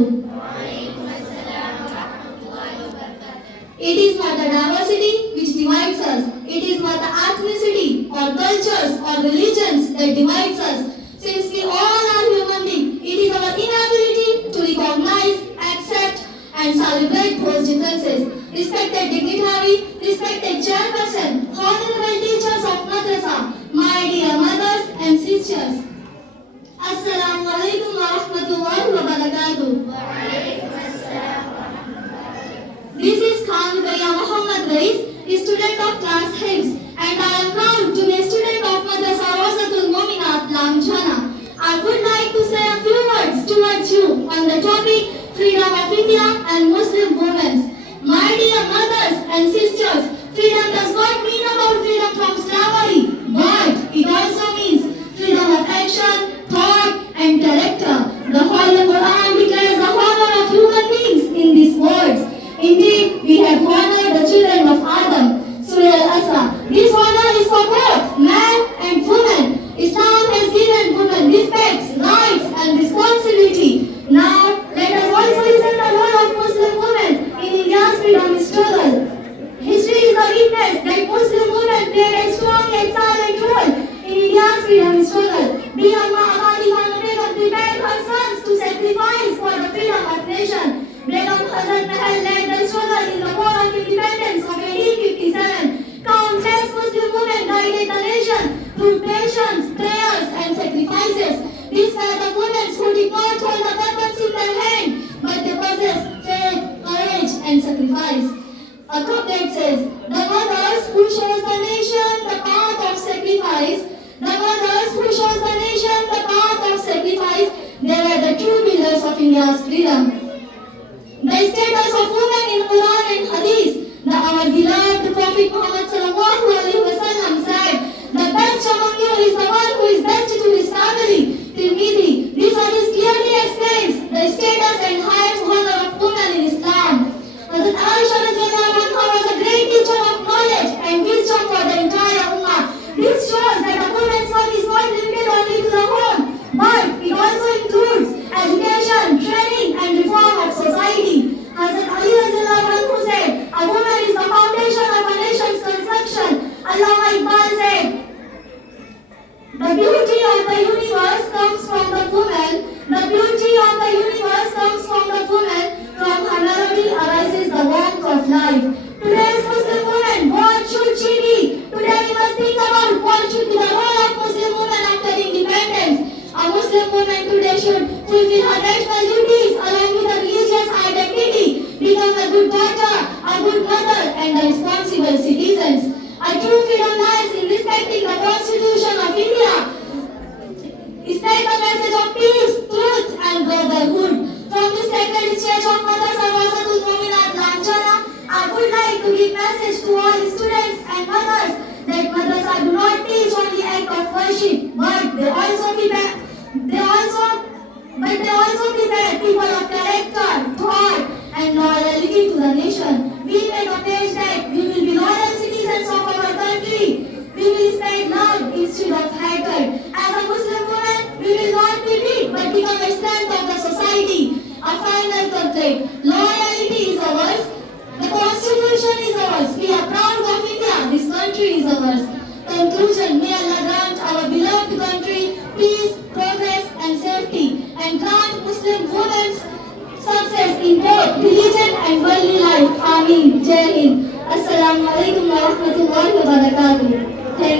wabarakatuh. It is not the diversity which divides us. It is not the ethnicity or cultures or religions that divides us. Since we all are human beings, it is our inability to recognize, accept and celebrate those differences. Respected dignitary, respected chairperson, honorable teachers of madrasa, my dear mothers and sisters. Assalamu alaikum wa rahmatullahi wa barakatuh. This is Khan Rukaya Muhammad Rais, a student of class Hifz, and I am proud to be a student of Madrasa Rasatul Mominat Lamjana. I would like to say a few words towards you on the topic Freedom of India and Muslim women. My dear mothers and sisters, freedom does not mean about freedom from slavery, but it also means freedom of action, thought and character. The Holy Quran declares the honor of human beings in these words. Indeed, we have honored the children of Adam. Surah Al-Asra. This honor is for both man and woman. Islam has given women respects, rights and responsibility. Now, let us also listen the role of Muslim women in India's freedom struggle. History is a witness that Muslim women played a strong and silent role in India's freedom struggle. Bihamma Abadi Banu Begum prepared her sons to sacrifice for the freedom of nation. Begum Hazrat Mahal led the struggle in the War of Independence of 1857. Countless Muslim women guided the nation through patience, prayers and sacrifices. These were the women who did not hold the weapons in their hand, but they possessed faith, courage and sacrifice. A couplet says, the mothers who shows the nation the path of sacrifice, the mothers who shows the nation the path of sacrifice, they were the true builders of India's freedom. The status of women in Quran and Hadith, our beloved Prophet Muhammad sallallahu alaihi wasallam said, the best among you is the one who is best to his family. Tirmidhi. This hadith clearly explains the status and high honor of women in Islam. Hazrat Aisha radhiyallahu anha was a great teacher of knowledge and wisdom for the entire ummah. This shows that a woman's work is not limited only to the home, but it also includes education, training and reform of society. Hazrat Ali radhiyallahu anhu said, a woman is the foundation of a nation's construction. Allama Iqbal said, the beauty of the universe comes from the woman. The beauty of the universe comes from the woman. From her melody arises the warmth of life. Today's Muslim woman, what should she be? Today we must think about what should be the role of Muslim woman after independence. A Muslim woman today should fulfill her national duties along with her religious identity, become a good daughter, a good mother and a responsible citizen. A true freedom lies in respecting the Constitution of India. Spread the message of peace, truth and brotherhood. From the sacred stage of Madrasa Rasatul Mominat Lamjana, I would like to give message to all students and mothers that madrasa do not teach only act of worship, but they also prepare people of character, thought and loyalty to the nation. We make a pledge that we will be loyal citizens of our country. We will spread love instead of hatred. As a Muslim woman, we will not be weak but become a strength of the society. A final conclude. Loyalty is ours. The Constitution is ours. We are proud of India. This country is ours. Conclusion. May Allah grant our beloved country peace, progress and safety and grant Muslim women's success in both religion and worldly life. Ameen. Jai Hind. Assalamu alaikum wa rahmatullahi wa barakatuh.